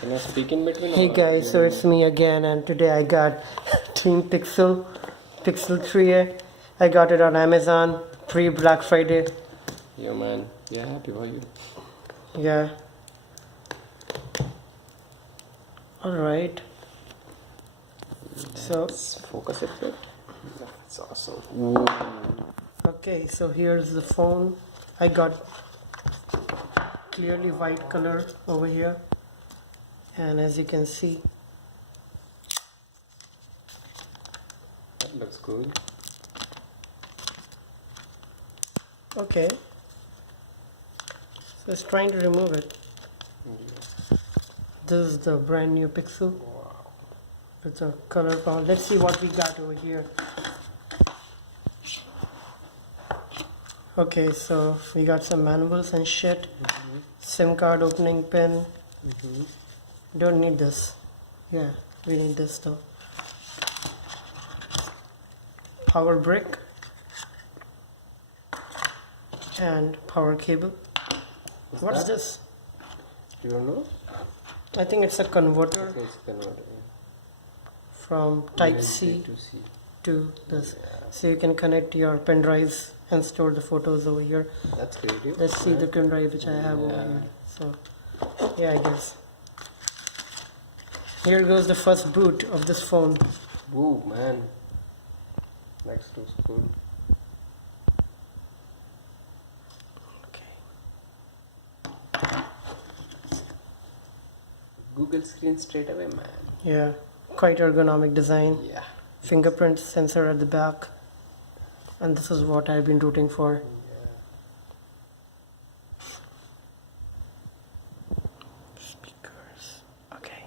Can I speak in between? Hey guys, so it's me again, and today I got Team Pixel 3a. I got it on Amazon pre-Black Friday. Yo man, yeah, happy for you. Yeah. Alright. So Let's focus it a bit. That's awesome. Ooh. okay, so here's the phone. I got clearly white color over here, and as you can see, That looks good. okay, so it's trying to remove it. Yeah. This is the brand new Pixel Wow. with a color palette. Let's see what we got over here. Okay, so we got some manuals and shit. SIM card opening pin. Don't need this. Yeah, we need this though. Power brick and power cable. What's that? this? You don't know? I think it's a converter Okay, it's converted. from Type C to C. to this. Yeah. So you can connect your pen drives and store the photos over here. That's creative. Let's see the pen drive which I have over Yeah. here. So yeah, I guess. Here goes the first boot of this phone. Woo, man. Next looks good. Okay. Google screen straight away, man. Yeah, quite ergonomic design. Yeah. Fingerprint sensor at the back. And this is what I've been rooting for. Speakers. Okay.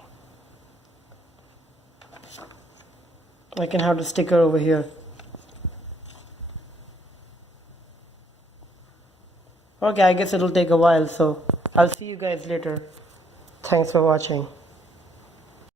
I can have the sticker over here. Okay, I guess it'll take a while, so I'll see you guys later. Thanks for watching.